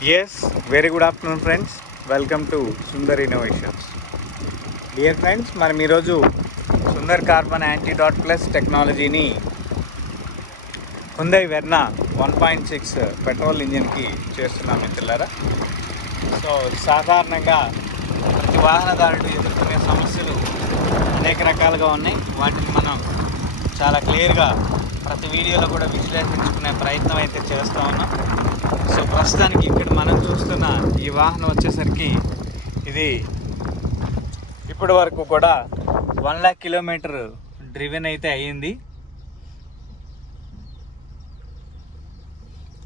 Yes, very good afternoon friends. Welcome to Sundar Innovations. Dear friends, మనం ఈరోజు Sundar carbon anti dot plus టెక్నాలజీని Hyundai Verna 1.6 petrol ఇంజిన్కి చేస్తున్నాం మిత్రులారా. So సాధారణంగా ప్రతి వాహనదారుడు ఎదుర్కొనే సమస్యలు అనేక రకాలుగా ఉన్నాయి. వాటిని మనం చాలా క్లియర్గా ప్రతి వీడియోలో కూడా విశ్లేషించుకునే ప్రయత్నం అయితే చేస్తూ ఉన్నాం. సో ప్రస్తుతానికి ఇక్కడ మనం చూస్తున్న ఈ వాహనం వచ్చేసరికి ఇది ఇప్పటి వరకు కూడా 1,00,000 కిలోమీటర్ డ్రివెన్ అయితే అయ్యింది.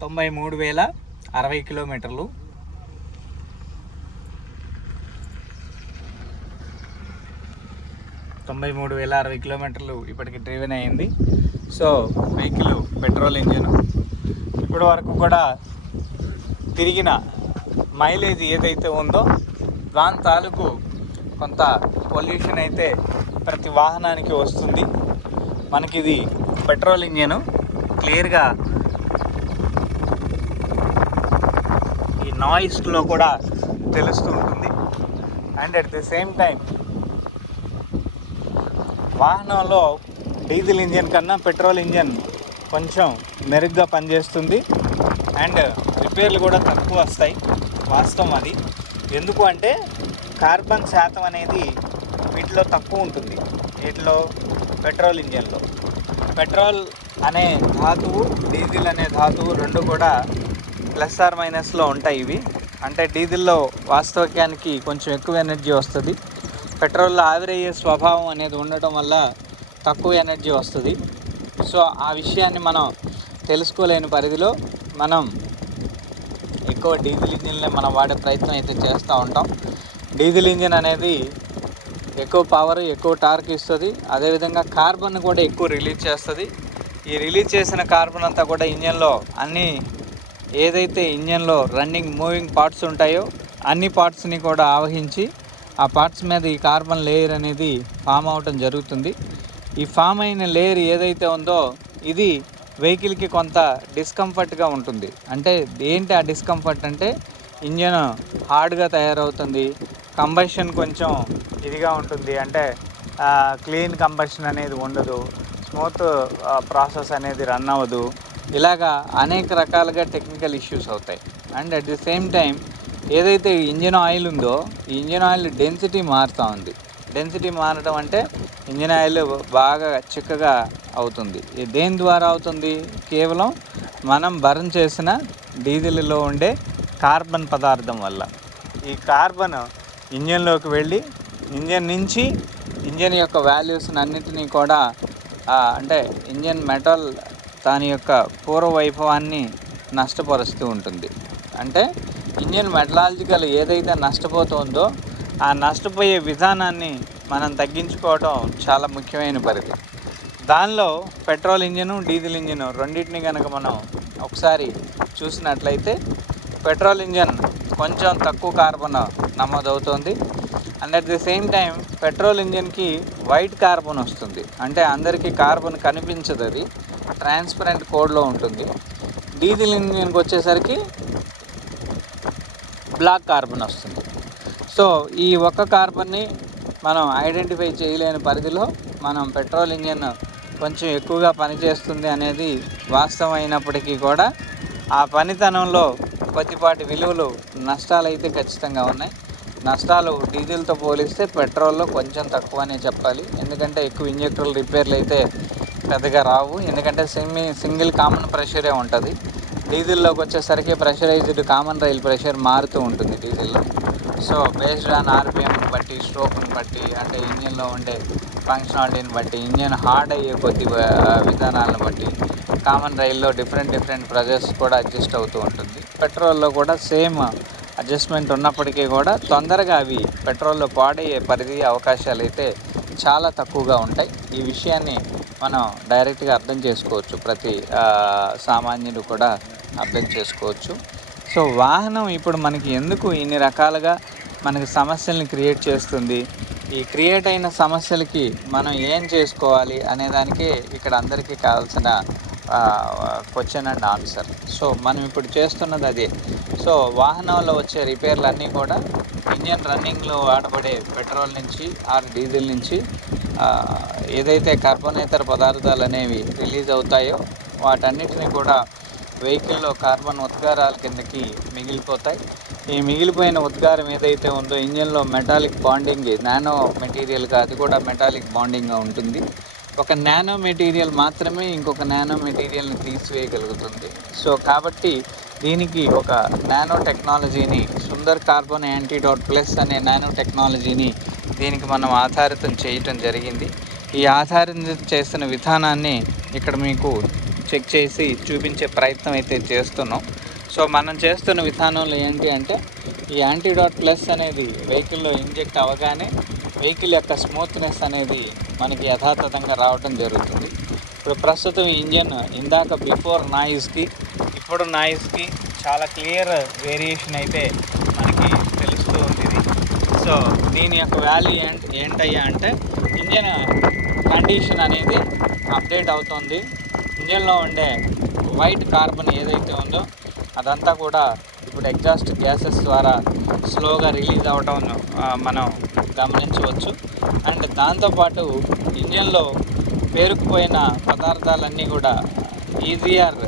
93,060 కిలోమీటర్లు. ఇప్పటికి డ్రివెన్ అయ్యింది. So vehicle petrol engine. ఇప్పటి వరకు కూడా తిరిగిన మైలేజ్ ఏదైతే ఉందో దాని తాలూకు కొంత పొల్యూషన్ అయితే ప్రతి వాహనానికి వస్తుంది. మనకి ఇది పెట్రోల్ ఇంజిన్ క్లియర్గా ఈ నాయిస్లో కూడా తెలుస్తూ ఉంటుంది. And at the same time వాహనంలో డీజిల్ ఇంజిన్ కన్నా పెట్రోల్ ఇంజిన్ కొంచెం మెరుగ్గా పనిచేస్తుంది. అండ్ రిపేర్లు కూడా తక్కువ వస్తాయి. వాస్తవం అది. ఎందుకు అంటే కార్బన్ శాతం అనేది వీటిలో తక్కువ ఉంటుంది. వీటిలో పెట్రోల్ ఇంజిన్లో పెట్రోల్ అనే ధాతువు, డీజిల్ అనే ధాతువు రెండు కూడా ప్లస్ ఆర్ మైనస్లో ఉంటాయి. ఇవి అంటే డీజిల్లో వాస్తవికానికి కొంచెం ఎక్కువ ఎనర్జీ వస్తుంది. పెట్రోల్లో ఆవిరయ్యే స్వభావం అనేది ఉండటం వల్ల తక్కువ ఎనర్జీ వస్తుంది. సో ఆ విషయాన్ని మనం తెలుసుకోలేని పరిధిలో మనం ఎక్కువ డీజిల్ ఇంజిన్లే మనం వాడే ప్రయత్నం అయితే చేస్తూ ఉంటాం. డీజిల్ ఇంజిన్ అనేది ఎక్కువ పవర్, ఎక్కువ టార్క్ ఇస్తుంది. అదేవిధంగా కార్బన్ కూడా ఎక్కువ రిలీజ్ చేస్తుంది. ఈ రిలీజ్ చేసిన కార్బన్ అంతా కూడా ఇంజన్లో అన్ని ఏదైతే ఇంజన్లో రన్నింగ్ మూవింగ్ పార్ట్స్ ఉంటాయో అన్ని పార్ట్స్ని కూడా ఆవహించి ఆ పార్ట్స్ మీద ఈ కార్బన్ లేయర్ అనేది ఫామ్ అవటం జరుగుతుంది. ఈ ఫామ్ అయిన లేయర్ ఏదైతే ఉందో ఇది వెహికల్కి కొంత డిస్కంఫర్ట్గా ఉంటుంది. అంటే ఏంటి ఆ డిస్కంఫర్ట్ అంటే ఇంజన్ హార్డ్గా తయారవుతుంది, కంబషన్ కొంచెం ఇదిగా ఉంటుంది. అంటే క్లీన్ కంబషన్ అనేది ఉండదు, స్మూత్ ప్రాసెస్ అనేది రన్ అవ్వదు. ఇలాగా అనేక రకాలుగా టెక్నికల్ ఇష్యూస్ అవుతాయి. And at the same time ఏదైతే ఇంజిన్ ఆయిల్ ఉందో ఈ ఇంజిన్ ఆయిల్ డెన్సిటీ మారుతూ ఉంది. డెన్సిటీ మారడం అంటే ఇంజిన్ ఆయిల్ బాగా చిక్కగా అవుతుంది. దేని ద్వారా అవుతుంది? కేవలం మనం బర్న్ చేసిన డీజిల్లో ఉండే కార్బన్ పదార్థం వల్ల. ఈ కార్బన్ ఇంజన్లోకి వెళ్ళి ఇంజన్ నుంచి ఇంజన్ యొక్క వాల్యూస్ని అన్నిటినీ కూడా అంటే ఇంజన్ మెటల్ దాని యొక్క పూర్వ వైభవాన్ని నష్టపరుస్తూ ఉంటుంది. అంటే ఇంజన్ మెటలాజికల్ ఏదైతే నష్టపోతుందో ఆ నష్టపోయే విధానాన్ని మనం తగ్గించుకోవడం చాలా ముఖ్యమైన పరిధి. దానిలో పెట్రోల్ ఇంజిన్, డీజిల్ ఇంజిన్ రెండింటిని కనుక మనం ఒకసారి చూసినట్లయితే పెట్రోల్ ఇంజిన్ కొంచెం తక్కువ కార్బన్ నమోదవుతుంది. And at the same time petrol ఇంజిన్కి వైట్ కార్బన్ వస్తుంది. అంటే అందరికీ కార్బన్ కనిపించదు, అది ట్రాన్స్పరెంట్ కోడ్లో ఉంటుంది. డీజిల్ ఇంజిన్కి వచ్చేసరికి బ్లాక్ కార్బన్ వస్తుంది. సో ఈ ఒక్క కార్బన్ని మనం ఐడెంటిఫై చేయలేని పరిధిలో మనం పెట్రోల్ ఇంజిన్ కొంచెం ఎక్కువగా పనిచేస్తుంది అనేది వాస్తవం అయినప్పటికీ కూడా ఆ పనితనంలో కొద్దిపాటి విలువలు నష్టాలు అయితే ఖచ్చితంగా ఉన్నాయి. నష్టాలు డీజిల్తో పోలిస్తే పెట్రోల్లో కొంచెం తక్కువనే చెప్పాలి. ఎందుకంటే ఎక్కువ ఇంజెక్టర్లు రిపేర్లు అయితే పెద్దగా రావు. ఎందుకంటే సింగిల్ కామన్ ప్రెషరే ఉంటుంది. డీజిల్లోకి వచ్చేసరికి ప్రెషరైజ్డ్ కామన్ రైల్ ప్రెషర్ మారుతూ ఉంటుంది డీజిల్లో. సో బేస్డ్ ఆన్ ఆర్పిఎంని బట్టి, స్ట్రోక్ని బట్టి, అంటే ఇంజిన్లో ఉండే ఫంక్షనాలిటీని బట్టి, ఇంజిన్ హార్డ్ అయ్యే కొద్ది విధానాలను బట్టి కామన్ రైల్లో డిఫరెంట్ ప్రెజర్స్ కూడా అడ్జస్ట్ అవుతూ ఉంటుంది. పెట్రోల్లో కూడా సేమ్ అడ్జస్ట్మెంట్ ఉన్నప్పటికీ కూడా తొందరగా అవి పెట్రోల్లో పాడయ్యే పరిధి అవకాశాలు అయితే చాలా తక్కువగా ఉంటాయి. ఈ విషయాన్ని మనం డైరెక్ట్గా అర్థం చేసుకోవచ్చు. ప్రతి సామాన్యుడు కూడా అర్థం చేసుకోవచ్చు. సో వాహనం ఇప్పుడు మనకి ఎందుకు ఇన్ని రకాలుగా మనకి సమస్యల్ని క్రియేట్ చేస్తుంది, ఈ క్రియేట్ అయిన సమస్యలకి మనం ఏం చేసుకోవాలి అనేదానికి ఇక్కడ అందరికీ కావాల్సిన క్వశ్చన్ అండ్ ఆన్సర్. సో మనం ఇప్పుడు చేస్తున్నది అదే. సో వాహనాల్లో వచ్చే రిపేర్లు అన్నీ కూడా ఇంజన్ రన్నింగ్లో వాడబడే పెట్రోల్ నుంచి ఆర్ డీజిల్ నుంచి ఏదైతే కార్బనేతర పదార్థాలు అనేవి రిలీజ్ అవుతాయో వాటన్నిటిని కూడా వెహికల్లో కార్బన్ ఉద్గారాల కిందకి మిగిలిపోతాయి. ఈ మిగిలిపోయిన ఉద్గారం ఏదైతే ఉందో ఇంజన్లో మెటాలిక్ బాండింగ్ నానో మెటీరియల్గా అది కూడా మెటాలిక్ బాండింగ్గా ఉంటుంది. ఒక నానో మెటీరియల్ మాత్రమే ఇంకొక నానో మెటీరియల్ని తీసివేయగలుగుతుంది. సో కాబట్టి దీనికి ఒక నానో టెక్నాలజీని సుందర్ కార్బన్ యాంటీడాట్ ప్లస్ అనే నానో టెక్నాలజీని దీనికి మనం ఆధారితం చేయటం జరిగింది. ఈ ఆధారితం చేసిన విధానాన్ని ఇక్కడ మీకు చెక్ చేసి చూపించే ప్రయత్నం అయితే చేస్తున్నాం. సో మనం చేస్తున్న విధానంలో ఏంటి అంటే ఈ యాంటీడాట్ ప్లస్ అనేది వెహికల్లో ఇంజెక్ట్ అవ్వగానే వెహికల్ యొక్క స్మూత్నెస్ అనేది మనకి యథాతథంగా రావడం జరుగుతుంది. ఇప్పుడు ప్రస్తుతం ఇంజన్ ఇందాక బిఫోర్ నాయిస్కి ఇప్పుడు నాయిస్కి చాలా క్లియర్ వేరియేషన్ అయితే మనకి తెలుస్తూ ఉంది. సో దీని యొక్క వాల్యూ ఏంటయ్యా అంటే ఇంజన్ కండిషన్ అనేది అప్డేట్ అవుతుంది. ఇంజన్లో ఉండే వైట్ కార్బన్ ఏదైతే ఉందో అదంతా కూడా ఇప్పుడు ఎగ్జాస్ట్ గ్యాసెస్ ద్వారా స్లోగా రిలీజ్ అవ్వటం మనం గమనించవచ్చు. అండ్ దాంతోపాటు ఇంజన్లో పేరుకుపోయిన పదార్థాలన్నీ కూడా ఈజీఆర్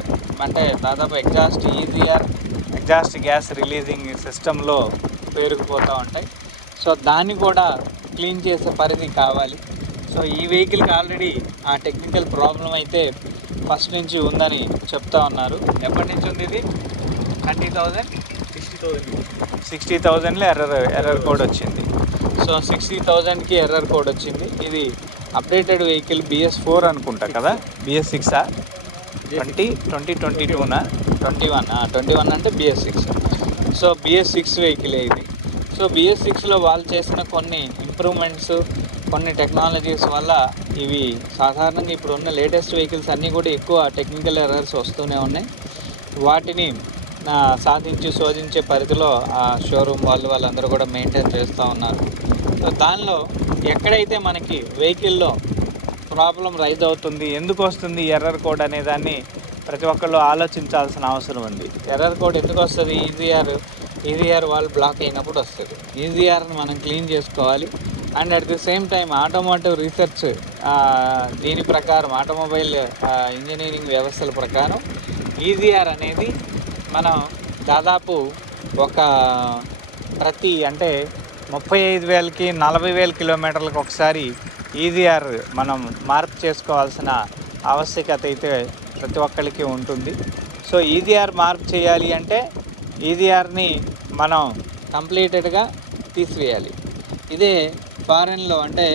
అంటే దాదాపు ఎగ్జాస్ట్ గ్యాస్ రిలీజింగ్ సిస్టంలో పేరుకుపోతూ ఉంటాయి. సో దాన్ని కూడా క్లీన్ చేసే పరిధి కావాలి. సో ఈ వెహికల్కి ఆల్రెడీ ఆ టెక్నికల్ ప్రాబ్లం అయితే ఫస్ట్ నుంచి ఉందని చెప్తా ఉన్నారు. ఎప్పటి నుంచి ఉంది ఇది? 60,000లో ఎర్రర్ కోడ్ వచ్చింది. సో 60,000కి ఎర్రర్ కోడ్ వచ్చింది. ఇది అప్డేటెడ్ వెహికల్ BS4 అనుకుంటా కదా, BS6 2022 21 అంటే BS6. సో BS6 వెహికల్ ఇది. సో BS6లో వాళ్ళు చేసిన కొన్ని ఇంప్రూవ్మెంట్స్ కొన్ని టెక్నాలజీస్ వల్ల ఇవి సాధారణంగా ఇప్పుడు ఉన్న లేటెస్ట్ వెహికల్స్ అన్నీ కూడా ఎక్కువ టెక్నికల్ ఎర్రర్స్ వస్తూనే ఉన్నాయి. వాటిని శోధించే పరిధిలో ఆ షోరూమ్ వాళ్ళందరూ కూడా మెయింటైన్ చేస్తూ ఉన్నారు. సో దానిలో ఎక్కడైతే మనకి వెహికల్లో ప్రాబ్లం రైజ్ అవుతుంది, ఎందుకు వస్తుంది ఎర్రర్ కోడ్ అనే దాన్ని ప్రతి ఒక్కళ్ళు ఆలోచించాల్సిన అవసరం ఉంది. ఎర్రర్ కోడ్ ఎందుకు వస్తుంది? ఈజీఆర్ వాళ్ళు బ్లాక్ అయినప్పుడు వస్తుంది. ఈజీఆర్ని మనం క్లీన్ చేసుకోవాలి. And at the same time automotive research దీని ప్రకారం ఆటోమొబైల్ ఇంజనీరింగ్ వ్యవస్థల ప్రకారం ఈజీఆర్ అనేది మనం దాదాపు ఒక ప్రతి అంటే 35,000కి 40,000 కిలోమీటర్లకు ఒకసారి ఈజీఆర్ మనం మార్పు చేసుకోవాల్సిన ఆవశ్యకత అయితే ప్రతి ఒక్కరికి ఉంటుంది. సో ఈజీఆర్ మార్పు చేయాలి అంటే ఈజీఆర్ని మనం కంప్లీటెడ్గా తీసివేయాలి. ఇదే ఫారెన్లో అంటే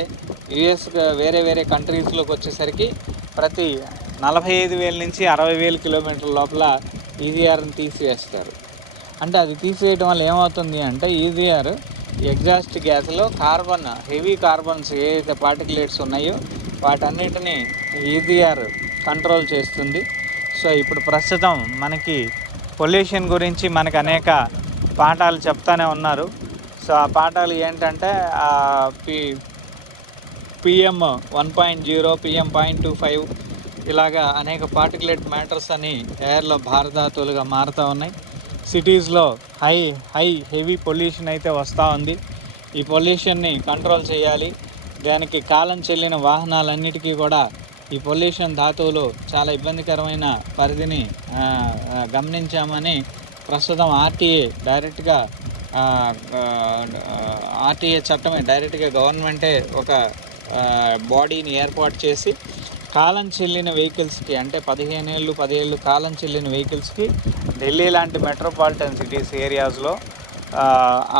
యుఎస్ వేరే కంట్రీస్లోకి వచ్చేసరికి ప్రతి 45,000 నుంచి 60,000 కిలోమీటర్ల లోపల ఈజీఆర్ని తీసివేస్తారు. అంటే అది తీసివేయడం వల్ల ఏమవుతుంది అంటే ఈజీఆర్ ఎగ్జాస్ట్ గ్యాస్లో హెవీ కార్బన్స్ ఏదైతే పార్టికులేట్స్ ఉన్నాయో వాటన్నిటిని ఈజీఆర్ కంట్రోల్ చేస్తుంది. సో ఇప్పుడు ప్రస్తుతం మనకి పొల్యూషన్ గురించి మనకు అనేక పాఠాలు చెప్తానే ఉన్నారు. సో ఆ పాఠాలు ఏంటంటే PM 1.0 PM 0.25 ఇలాగా అనేక పార్టికులేట్ మ్యాటర్స్ అని ఎయిర్లో భారధాతులుగా మారుతూ ఉన్నాయి. సిటీస్లో హెవీ పొల్యూషన్ అయితే వస్తూ ఉంది. ఈ పొల్యూషన్ని కంట్రోల్ చేయాలి. దానికి కాలం చెల్లిన వాహనాలన్నిటికీ కూడా ఈ పొల్యూషన్ ధాతువులు చాలా ఇబ్బందికరమైన పరిధిని గమనించామని ప్రస్తుతం ఆర్టీఏ చట్టమే డైరెక్ట్గా గవర్నమెంటే ఒక బాడీని ఏర్పాటు చేసి కాలం చెల్లిన వెహికల్స్కి అంటే 15 ఏళ్ళు కాలం చెల్లిన వెహికల్స్కి ఢిల్లీ లాంటి మెట్రోపాలిటన్ సిటీస్ ఏరియాస్లో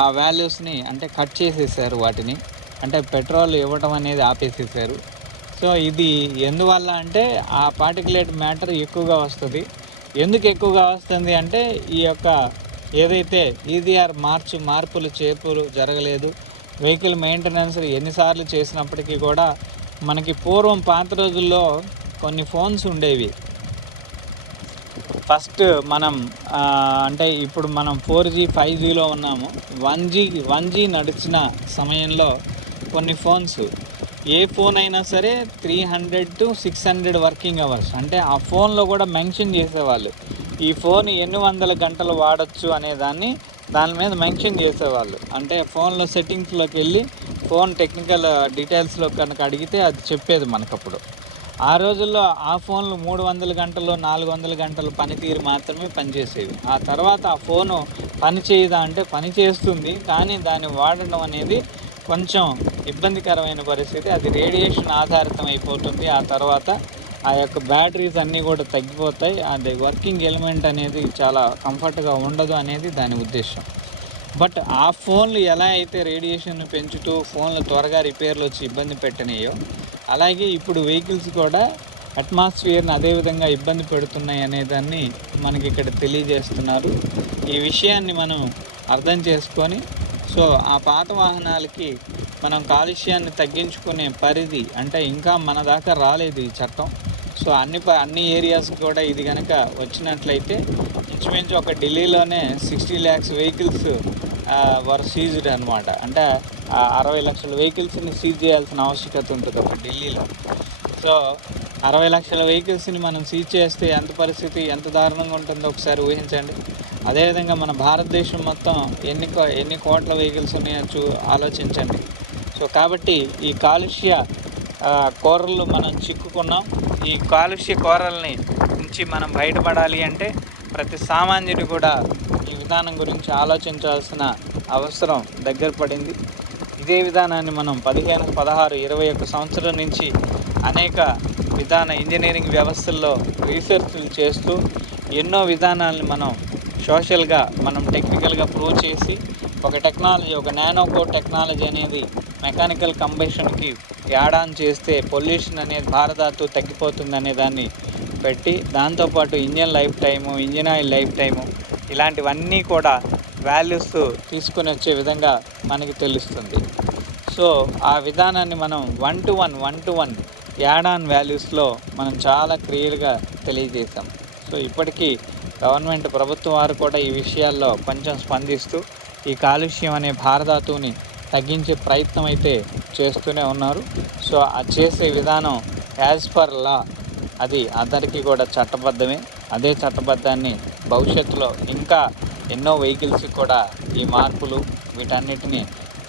ఆ వాల్యూస్ని అంటే కట్ చేసేసారు. వాటిని అంటే పెట్రోల్ ఇవ్వటం అనేది ఆపేసేసారు. సో ఇది ఎందువల్ల అంటే ఆ పార్టికులేట్ మ్యాటర్ ఎక్కువగా వస్తుంది. ఎందుకు ఎక్కువగా వస్తుంది అంటే ఈ యొక్క ఏదైతే ఈజీఆర్ మార్పులు చేర్పులు జరగలేదు. వెహికల్ మెయింటెనెన్స్ ఎన్నిసార్లు చేసినప్పటికీ కూడా మనకి పూర్వం పాత రోజుల్లో కొన్ని ఫోన్స్ ఉండేవి. ఫస్ట్ మనం అంటే ఇప్పుడు మనం 4G 5Gలో ఉన్నాము. 1G నడిచిన సమయంలో కొన్ని ఫోన్స్ ఏ ఫోన్ అయినా సరే 300 to 600 వర్కింగ్ అవర్స్ అంటే ఆ ఫోన్లో కూడా మెన్షన్ చేసేవాళ్ళు ఈ ఫోన్ ఎన్ని వందల గంటలు వాడచ్చు అనే దాని మీద మెన్షన్ చేసేవాళ్ళు. అంటే ఫోన్లో సెట్టింగ్స్లోకి వెళ్ళి ఫోన్ టెక్నికల్ డీటెయిల్స్లో కనుక అడిగితే అది చెప్పేది మనకప్పుడు. ఆ రోజుల్లో ఆ ఫోన్లు 300 గంటలు 400 గంటలు పనితీరు మాత్రమే పనిచేసేవి. ఆ తర్వాత ఆ ఫోను పని చేయదా అంటే పని చేస్తుంది, కానీ దాన్ని వాడడం అనేది కొంచెం ఇబ్బందికరమైన పరిస్థితి. అది రేడియేషన్ ఆధారితం అయిపోతుంది. ఆ తర్వాత ఆ యొక్క బ్యాటరీస్ అన్నీ కూడా తగ్గిపోతాయి. అది వర్కింగ్ ఎలిమెంట్ అనేది చాలా కంఫర్ట్గా ఉండదు అనేది దాని ఉద్దేశం. బట్ ఆ ఫోన్లు ఎలా అయితే రేడియేషన్ పెంచుతూ ఫోన్లు త్వరగా రిపేర్లు వచ్చి ఇబ్బంది పెట్టినాయో, అలాగే ఇప్పుడు వెహికల్స్ కూడా అట్మాస్ఫియర్ని అదేవిధంగా ఇబ్బంది పెడుతున్నాయి అనేదాన్ని మనకి ఇక్కడ తెలియజేస్తున్నారు. ఈ విషయాన్ని మనం అర్థం చేసుకొని సో ఆ పాత వాహనాలకి మనం కాలుష్యాన్ని తగ్గించుకునే పరిధి అంటే ఇంకా మన దాకా రాలేదు ఈ చట్టం. సో అన్ని ఏరియాస్ కూడా ఇది కనుక వచ్చినట్లయితే ఇంచుమించు ఒక ఢిల్లీలోనే 60 lakhs వెహికల్స్ వర్ సీజ్డ్ అనమాట. అంటే 60 లక్షల వెహికల్స్ని సీజ్ చేయాల్సిన ఆవశ్యకత ఉంటుంది ఒక ఢిల్లీలో. సో 60 లక్షల వెహికల్స్ని మనం సీజ్ చేస్తే ఎంత దారుణంగా ఉంటుందో ఒకసారి ఊహించండి. అదేవిధంగా మన భారతదేశం మొత్తం ఎన్ని కోట్ల వెహికల్స్ ఉన్నాయో ఆలోచించండి. సో కాబట్టి ఈ కాలుష్య కోరలు మనం చిక్కుకున్నాం. ఈ కాలుష్య కోరల్ని నుంచి మనం బయటపడాలి అంటే ప్రతి సామాన్యుడు కూడా ఈ విధానం గురించి ఆలోచించాల్సిన అవసరం దగ్గర పడింది. ఇదే విధానాన్ని మనం 15, 16, 21 సంవత్సరం నుంచి అనేక ఇంజనీరింగ్ వ్యవస్థల్లో రీసెర్చ్లు చేస్తూ ఎన్నో విధానాలను మనం సోషల్గా మనం టెక్నికల్గా ప్రూవ్ చేసి ఒక నానో కోర్ టెక్నాలజీ అనేది మెకానికల్ కంబషన్కి యాడ్ ఆన్ చేస్తే పొల్యూషన్ అనేది భారత్ తగ్గిపోతుంది అనే దాన్ని పెట్టి, దాంతోపాటు engine life time, engine oil life time ఇలాంటివన్నీ కూడా వాల్యూస్ తీసుకొని వచ్చే విధంగా మనకి తెలుస్తుంది. సో ఆ విధానాన్ని మనం 1-to-1 యాడ్ ఆన్ వాల్యూస్లో మనం చాలా క్లియర్గా తెలియజేసాం. సో ఇప్పటికీ ప్రభుత్వం వారు కూడా ఈ విషయాల్లో కొంచెం స్పందిస్తూ ఈ కాలుష్యం అనే భారధాతువుని తగ్గించే ప్రయత్నం అయితే చేస్తూనే ఉన్నారు. సో ఆ చేసే విధానం యాజ్ పర్ లా అది అందరికీ కూడా చట్టబద్ధమే. అదే చట్టబద్ధాన్ని భవిష్యత్తులో ఇంకా ఎన్నో వెహికల్స్కి కూడా ఈ మార్పులు వీటన్నిటిని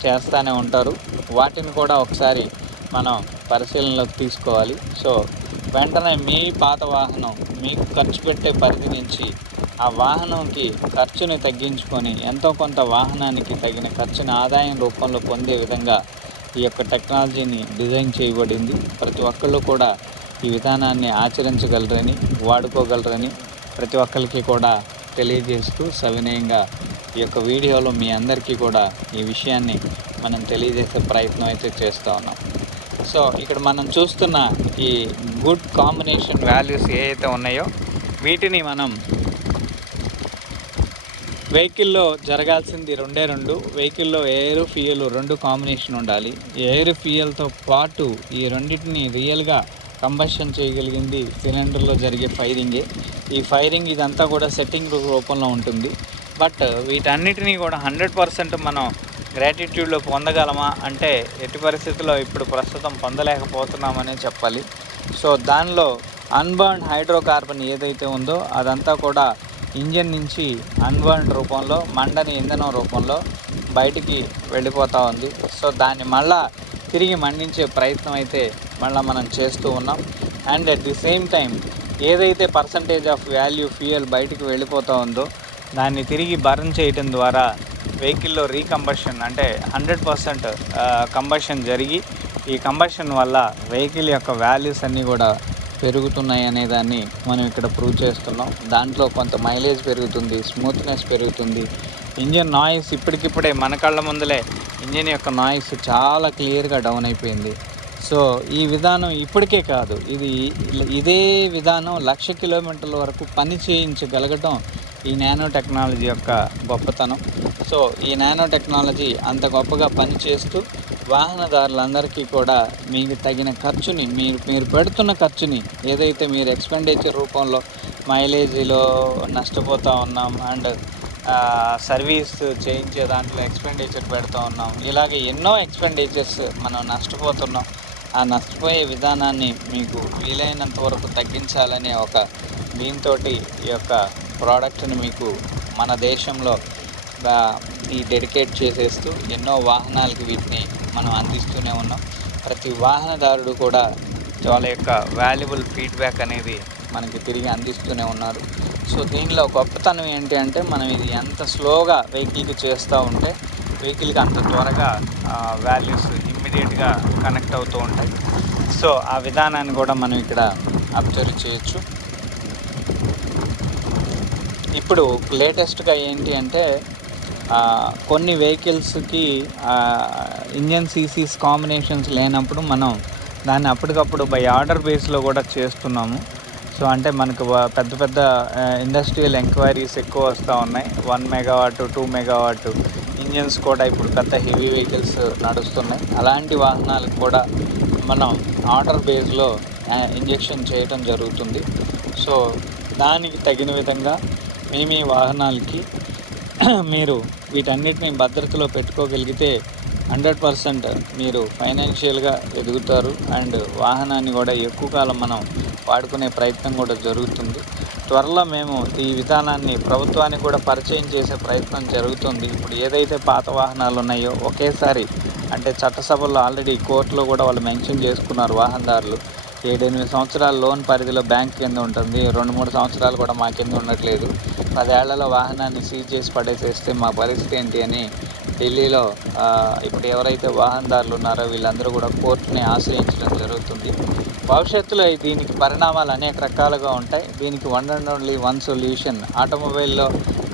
చేస్తూనే ఉంటారు. వాటిని కూడా ఒకసారి మనం పరిశీలనలోకి తీసుకోవాలి. సో వెంటనే మీ పాత వాహనం మీకు ఖర్చు పెట్టే పరిధి నుంచి ఆ వాహనంకి ఖర్చుని తగ్గించుకొని ఎంతో కొంత వాహనానికి తగిన ఖర్చుని ఆదాయం రూపంలో పొందే విధంగా ఈ యొక్క టెక్నాలజీని డిజైన్ చేయబడింది. ప్రతి ఒక్కళ్ళు కూడా ఈ విధానాన్ని ఆచరించగలరని, వాడుకోగలరని ప్రతి ఒక్కరికి కూడా తెలియజేస్తూ సవినయంగా ఈ యొక్క వీడియోలో మీ అందరికీ కూడా ఈ విషయాన్ని మనం తెలియజేసే ప్రయత్నం అయితే చేస్తూ ఉన్నాం. సో ఇక్కడ మనం చూస్తున్న ఈ గుడ్ కాంబినేషన్ వాల్యూస్ ఏవైతే ఉన్నాయో వీటిని మనం వెహికల్లో జరగాల్సింది రెండు. వెహికల్లో ఎయిర్ ఫ్యూయల్ 2 కాంబినేషన్ ఉండాలి. ఎయిర్ ఫ్యూయల్తో పాటు ఈ రెండింటిని రియల్గా కంబషన్ చేయగలిగింది సిలిండర్లో జరిగే ఫైరింగే. ఈ ఫైరింగ్ ఇదంతా కూడా సెట్టింగ్ రూపంలో ఉంటుంది. బట్ వీటన్నిటినీ కూడా 100% మనం గ్రాటిట్యూడ్లో పొందగలమా అంటే ఎట్టి పరిస్థితుల్లో ఇప్పుడు ప్రస్తుతం పొందలేకపోతున్నామనే చెప్పాలి. సో దానిలో అన్బర్న్డ్ హైడ్రోకార్బన్ ఏదైతే ఉందో అదంతా కూడా ఇంజన్ నుంచి అన్బర్న్డ్ రూపంలో మండని ఇంధనం రూపంలో బయటికి వెళ్ళిపోతూ ఉంది. సో దాన్ని మళ్ళా తిరిగి మండించే ప్రయత్నం అయితే మళ్ళీ మనం చేస్తూ ఉన్నాం. And at the same time ఏదైతే పర్సంటేజ్ ఆఫ్ వాల్యూ ఫ్యూయల్ బయటికి వెళ్ళిపోతూ ఉందో దాన్ని తిరిగి బర్న్ చేయడం ద్వారా వెహికల్లో రీకంబషన్ అంటే 100% కంబషన్ జరిగి ఈ కంబషన్ వల్ల వెహికల్ యొక్క వాల్యూస్ అన్నీ కూడా పెరుగుతున్నాయి అనేదాన్ని మనం ఇక్కడ ప్రూవ్ చేస్తున్నాం. దాంట్లో కొంత మైలేజ్ పెరుగుతుంది, స్మూత్నెస్ పెరుగుతుంది. ఇంజన్ నాయిస్ ఇప్పటికిప్పుడే మన కళ్ళ ముందలే ఇంజన్ యొక్క నాయిస్ చాలా క్లియర్గా డౌన్ అయిపోయింది. సో ఈ విధానం ఇప్పటికే కాదు, ఇదే విధానం 1,00,000 కిలోమీటర్ల వరకు పని చేయించగలగటం ఈ నానో టెక్నాలజీ యొక్క గొప్పతనం. సో ఈ నానో టెక్నాలజీ అంత గొప్పగా పనిచేస్తూ వాహనదారులందరికీ కూడా మీకు తగిన ఖర్చుని మీరు పెడుతున్న ఖర్చుని ఏదైతే మీరు ఎక్స్పెండిచర్ రూపంలో మైలేజీలో నష్టపోతూ ఉన్నాం అండ్ సర్వీస్ చేయించే దాంట్లో ఎక్స్పెండిచర్ పెడుతూ ఉన్నాం, ఇలాగే ఎన్నో ఎక్స్పెండిచర్స్ మనం నష్టపోతున్నాం. ఆ నష్టపోయే విధానాన్ని మీకు వీలైనంత వరకు తగ్గించాలనే ఒక దీంతో ఈ యొక్క ప్రోడక్ట్ని మీకు మన దేశంలో ఈ డెడికేట్ చేసేస్తూ ఎన్నో వాహనాలకి వీటిని మనం అందిస్తూనే ఉన్నాం. ప్రతి వాహనదారుడు కూడా వాళ్ళ యొక్క వాల్యుబుల్ ఫీడ్బ్యాక్ అనేది మనకి తిరిగి అందిస్తూనే ఉన్నారు. సో దీనిలో గొప్పతనం ఏంటి అంటే మనం ఇది ఎంత స్లోగా వెహికల్కి చేస్తూ ఉంటే వెహికల్కి అంత త్వరగా వాల్యూస్ ఇమ్మీడియట్గా కనెక్ట్ అవుతూ ఉంటాయి. సో ఆ విధానాన్ని కూడా మనం ఇక్కడ అబ్జర్వ్ చేయొచ్చు. ఇప్పుడు లేటెస్ట్గా ఏంటి అంటే కొన్ని వెహికల్స్కి ఇంజన్ సీసీస్ కాంబినేషన్స్ లేనప్పుడు మనం దాన్ని అప్పటికప్పుడు బై ఆర్డర్ బేస్లో కూడా చేస్తున్నాము. సో అంటే మనకు పెద్ద పెద్ద ఇండస్ట్రియల్ ఎంక్వైరీస్ ఎక్కువ వస్తూ ఉన్నాయి. 1 మెగావాట్ 2 మెగావాట్ ఇంజన్స్ కూడా ఇప్పుడు పెద్ద హెవీ వెహికల్స్ నడుస్తున్నాయి. అలాంటి వాహనాలకు కూడా మనం ఆర్డర్ బేస్లో ఇంజెక్షన్ చేయడం జరుగుతుంది. సో దానికి తగిన విధంగా మీ వాహనాలకి మీరు వీటన్నిటిని భద్రతలో పెట్టుకోగలిగితే 100% మీరు ఫైనాన్షియల్గా ఎదుగుతారు. అండ్ వాహనాన్ని కూడా ఎక్కువ కాలం మనం వాడుకునే ప్రయత్నం కూడా జరుగుతుంది. త్వరలో మేము ఈ విధానాన్ని ప్రభుత్వానికి కూడా పరిచయం చేసే ప్రయత్నం జరుగుతుంది. ఇప్పుడు ఏదైతే పాత వాహనాలు ఉన్నాయో ఒకేసారి అంటే చట్టసభల్లో ఆల్రెడీ కోర్టులో కూడా వాళ్ళు మెన్షన్ చేసుకున్నారు. వాహనదారులు 7-8 సంవత్సరాల లోన్ పరిధిలో బ్యాంక్ కింద ఉంటుంది, 2-3 సంవత్సరాలు కూడా మా కింద ఉండట్లేదు, 10 ఏళ్లలో వాహనాన్ని సీజ్ చేసి పడేసేస్తే మా పరిస్థితి ఏంటి అని ఢిల్లీలో ఇప్పుడు ఎవరైతే వాహనదారులు ఉన్నారో వీళ్ళందరూ కూడా కోర్టుని ఆశ్రయించడం జరుగుతుంది. భవిష్యత్తులో దీనికి పరిణామాలు అనేక రకాలుగా ఉంటాయి. దీనికి one and only one solution. ఆటోమొబైల్లో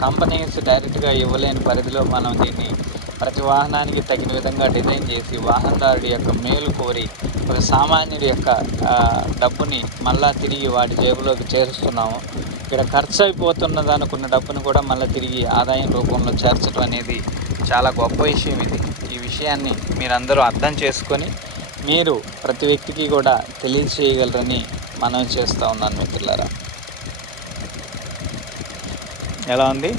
కంపెనీస్ డైరెక్ట్గా ఇవ్వలేని పరిధిలో మనం దీన్ని ప్రతి వాహనానికి తగిన విధంగా డిజైన్ చేసి వాహనదారుడి యొక్క మేలు కోరి ఒక సామాన్యుడి యొక్క డబ్బుని మళ్ళా తిరిగి వాడి జేబులోకి చేరుస్తున్నాము. ఇక్కడ ఖర్చు అయిపోతున్నది అనుకున్న డబ్బును కూడా మళ్ళీ తిరిగి ఆదాయం రూపంలో చేర్చడం అనేది చాలా గొప్ప విషయం. ఈ విషయాన్ని మీరందరూ అర్థం చేసుకొని మీరు ప్రతి వ్యక్తికి కూడా తెలియజేయగలరని మనం చేస్తూ ఉన్నాను మిత్రులారా. ఎలా ఉంది?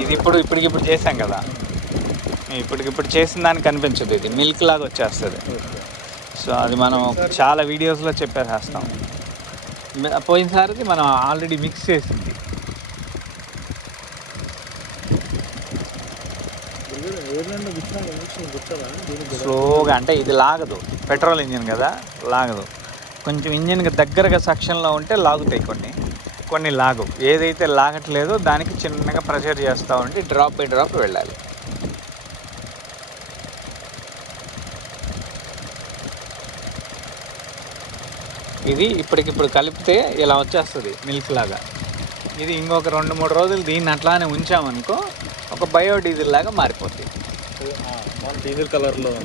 ఇది ఇప్పటికిప్పుడు చేసాం కదా, ఇప్పటికిప్పుడు చేసిన దానికి కనిపించదు. ఇది మిల్క్ లాగా వచ్చేస్తుంది. సో అది మనం చాలా వీడియోస్లో చెప్పేసేస్తాం. పోయినసారిది మనం ఆల్రెడీ మిక్స్ చేసింది. స్లోగా అంటే ఇది లాగదు, పెట్రోల్ ఇంజిన్ కదా లాగదు. కొంచెం ఇంజిన్కి దగ్గరగా సెక్షన్లో ఉంటే లాగుతాయి, కొన్ని లాగవు. ఏదైతే లాగట్లేదో దానికి చిన్నగా ప్రెషర్ చేస్తూ ఉంటే డ్రాప్ బై డ్రాప్ వెళ్ళాలి. ఇది ఇప్పటికిప్పుడు కలిపితే ఇలా వచ్చేస్తుంది మిల్క్ లాగా. ఇది ఇంకొక 2-3 రోజులు దీన్ని అట్లానే ఉంచామనుకో ఒక బయోడీజిల్ లాగా మారిపోతుంది.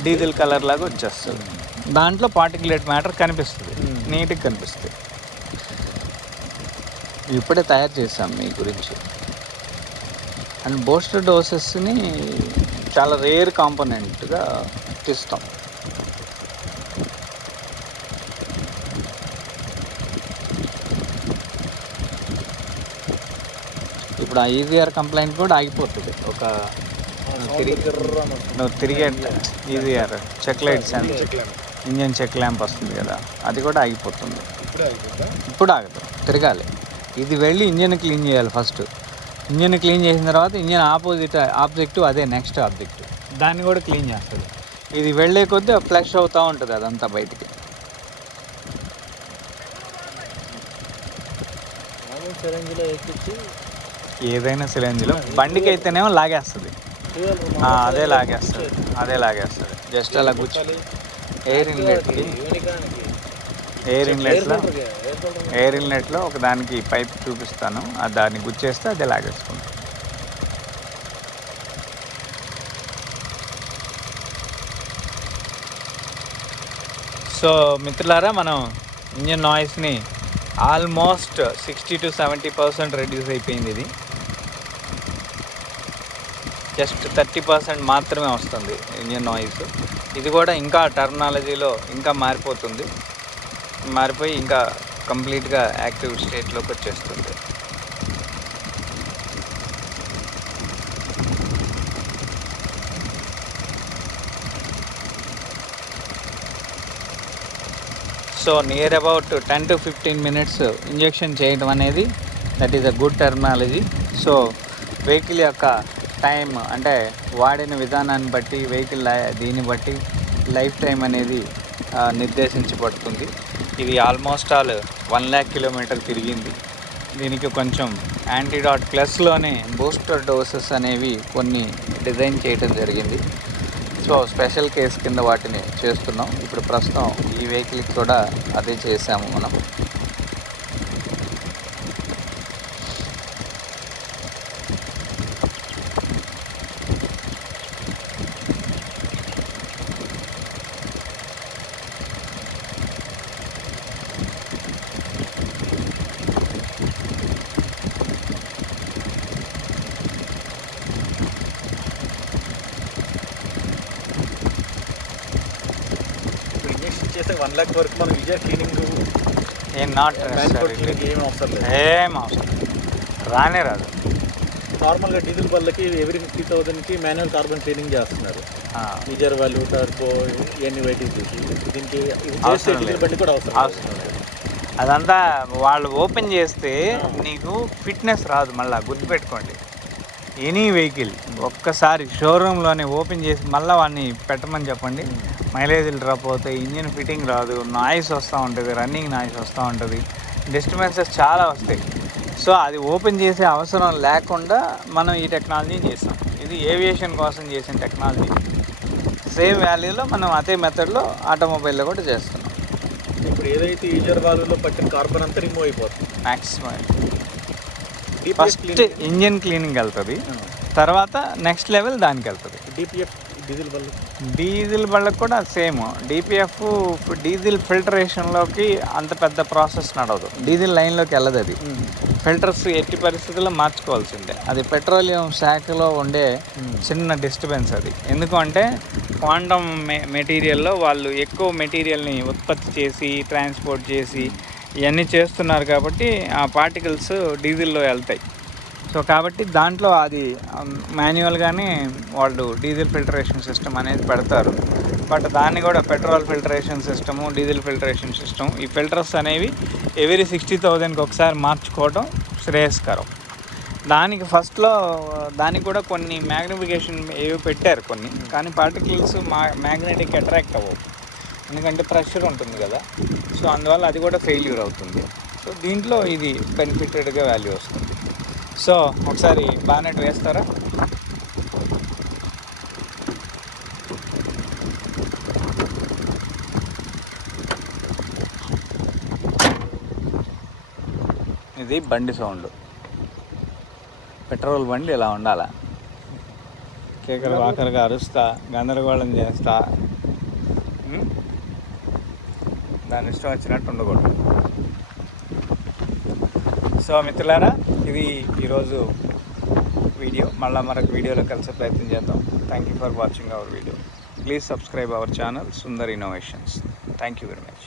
డీజిల్ కలర్ లాగా వచ్చేస్తుంది. దాంట్లో పార్టిక్యులేట్ మ్యాటర్ కనిపిస్తుంది, నీట్గా కనిపిస్తుంది. ఇప్పుడే తయారు చేసాం మీ గురించి. అండ్ బూస్టర్ డోసెస్ని చాలా రేర్ కాంపోనెంట్గా తీస్తాం. ఇప్పుడు ఆ ఈజీఆర్ కంప్లైంట్ కూడా ఆగిపోతుంది. ఒక తిరిగే EGR check lights and engine check lamp వస్తుంది కదా, అది కూడా ఆగిపోతుంది. ఇప్పుడు ఆగదు, తిరగాలి. ఇది వెళ్ళి ఇంజన్ క్లీన్ చేయాలి ఫస్ట్. ఇంజన్ క్లీన్ చేసిన తర్వాత ఇంజన్ ఆబ్జెక్టివ్ అదే నెక్స్ట్ ఆబ్జెక్టివ్, దాన్ని కూడా క్లీన్ చేస్తుంది. ఇది వెళ్ళే కొద్దీ ఫ్లష్ అవుతూ ఉంటుంది అదంతా బయటికి. ఏదైనా సిలిండర్లో బండికి అయితేనేమో లాగేస్తుంది, అదే లాగేస్తుంది. జస్ట్ అలా గుచ్చి ఎయిర్ ఇన్లెట్లో ఒక దానికి పైప్ చూపిస్తాను, దాన్ని గుచ్చేస్తే అదే లాగేసుకుంటాం. సో మిత్రులారా, మనం ఇంజన్ నాయిస్ని ఆల్మోస్ట్ 60-70% రెడ్యూస్ అయిపోయింది. ఇది జస్ట్ 30% మాత్రమే వస్తుంది ఇంజన్ నాయిస్. ఇది కూడా ఇంకా టెక్నాలజీలో ఇంకా మారిపోయి ఇంకా కంప్లీట్గా యాక్టివ్ స్టేట్లోకి వచ్చేస్తుంది. So near about 10 to 15 minutes injection చేయడం అనేది that is a good terminology. So vehicle యొక్క టైం అంటే వాడిన విధానాన్ని బట్టి వెహికల్ దీన్ని బట్టి లైఫ్ టైం అనేది నిర్దేశించబడుతుంది. ఇది ఆల్మోస్ట్ ఆల్ 1 lakh kilometer తిరిగింది. దీనికి కొంచెం యాంటీడాట్ ప్లస్లోనే బూస్టర్ డోసెస్ అనేవి కొన్ని డిజైన్ చేయడం జరిగింది. సో స్పెషల్ కేస్ కింద వాటిని చేస్తున్నాం. ఇప్పుడు ప్రస్తుతం ఈ వెహికల్కి కూడా అదే చేసాము మనం. చేస్తే 1 lakh వరకు మనం ఈజీగా క్లీనింగ్ నాట్ ఏం అవసరం లేదు. ఏం అవసరం రానే రాదు. నార్మల్గా డీజిల్ బళ్ళకి ఎవ్రీ 50,000కి మాన్యువల్ కార్బన్ క్లీనింగ్ చేస్తున్నారు. మీజర్ వాళ్ళు టర్బో ఇవన్నీ వెయిటింగ్ చూసి దీనికి అవసరం లేదు. బట్టి కూడా అవసరం లేదు. అదంతా వాళ్ళు ఓపెన్ చేస్తే నీకు ఫిట్నెస్ రాదు. మళ్ళీ గుర్తుపెట్టుకోండి, ఎనీ వెహికల్ ఒక్కసారి షోరూంలోనే ఓపెన్ చేసి మళ్ళీ వాడిని పెట్టమని చెప్పండి. మైలేజీలు డ్రాప్ అవుతాయి, ఇంజిన్ ఫిట్టింగ్ రాదు, నాయిస్ వస్తూ ఉంటుంది, రన్నింగ్ నాయిస్ వస్తూ ఉంటుంది, డిస్టర్బెన్సెస్ చాలా వస్తాయి. సో అది ఓపెన్ చేసే అవసరం లేకుండా మనం ఈ టెక్నాలజీ చేసాం. ఇది ఏవియేషన్ కోసం చేసిన టెక్నాలజీ. సేమ్ వాల్యూలో మనం అదే మెథడ్లో ఆటోమొబైల్లో కూడా చేస్తున్నాం. ఇప్పుడు ఏదైతే ఈజర్ వాల్వ్లో పట్టిన కార్బన్ అంతా రిమూవ్ అయిపోతుంది మ్యాక్సిమం. ఫస్ట్ ఇంజిన్ క్లీనింగ్ వెళ్తుంది, తర్వాత నెక్స్ట్ లెవెల్ దానికి వెళ్తుంది. డిపిఎఫ్ డీజిల్ బళ్ళకు కూడా సేమ్. డిపిఎఫ్ డీజిల్ ఫిల్టరేషన్లోకి అంత పెద్ద ప్రాసెస్ నడవదు, డీజిల్ లైన్లోకి వెళ్ళదు. అది ఫిల్టర్స్ ఎట్టి పరిస్థితుల్లో మార్చుకోవాల్సిందే. అది పెట్రోలియం శాఖలో ఉండే చిన్న డిస్టర్బెన్స్ అది. ఎందుకంటే క్వాంటమ్ మెటీరియల్లో వాళ్ళు ఎక్కువ మెటీరియల్ని ఉత్పత్తి చేసి ట్రాన్స్పోర్ట్ చేసి ఇవన్నీ చేస్తున్నారు కాబట్టి ఆ పార్టికల్స్ డీజిల్లో వెళ్తాయి. సో కాబట్టి దాంట్లో అది మాన్యువల్గానే వాళ్ళు డీజిల్ ఫిల్టరేషన్ సిస్టమ్ అనేది పెడతారు. బట్ దాన్ని కూడా petrol filtration system, diesel filtration system, ఈ ఫిల్టర్స్ అనేవి ఎవ్రీ 60,000కి ఒకసారి మార్చుకోవడం శ్రేయస్కరం. దానికి ఫస్ట్లో దానికి కూడా కొన్ని మ్యాగ్నిఫికేషన్ ఏవి పెట్టారు కొన్ని, కానీ పార్టికల్స్ మ్యాగ్నెటిక్ అట్రాక్ట్ అవ్వవు, ఎందుకంటే ప్రెషర్ ఉంటుంది కదా. సో అందువల్ల అది కూడా ఫెయిల్యూర్ అవుతుంది. సో దీంట్లో ఇది బెనిఫిటెడ్గా వాల్యూ వస్తుంది. సో ఒకసారి బానెట్ వేస్తారా? ఇది బండి సౌండ్. పెట్రోల్ బండి ఇలా ఉండాలా, కేకర వాకరగా అరుస్తా, గందరగోళం చేస్తా, దాని ఇష్టం వచ్చినట్టు ఉండకూడదు. సో మిత్రులారా, ఇది ఈరోజు వీడియో. మళ్ళీ మరొక వీడియోలో కలిసే ప్రయత్నం చేద్దాం. Thank you for watching our video. Please subscribe our channel Sundar innovations. Thank you very much.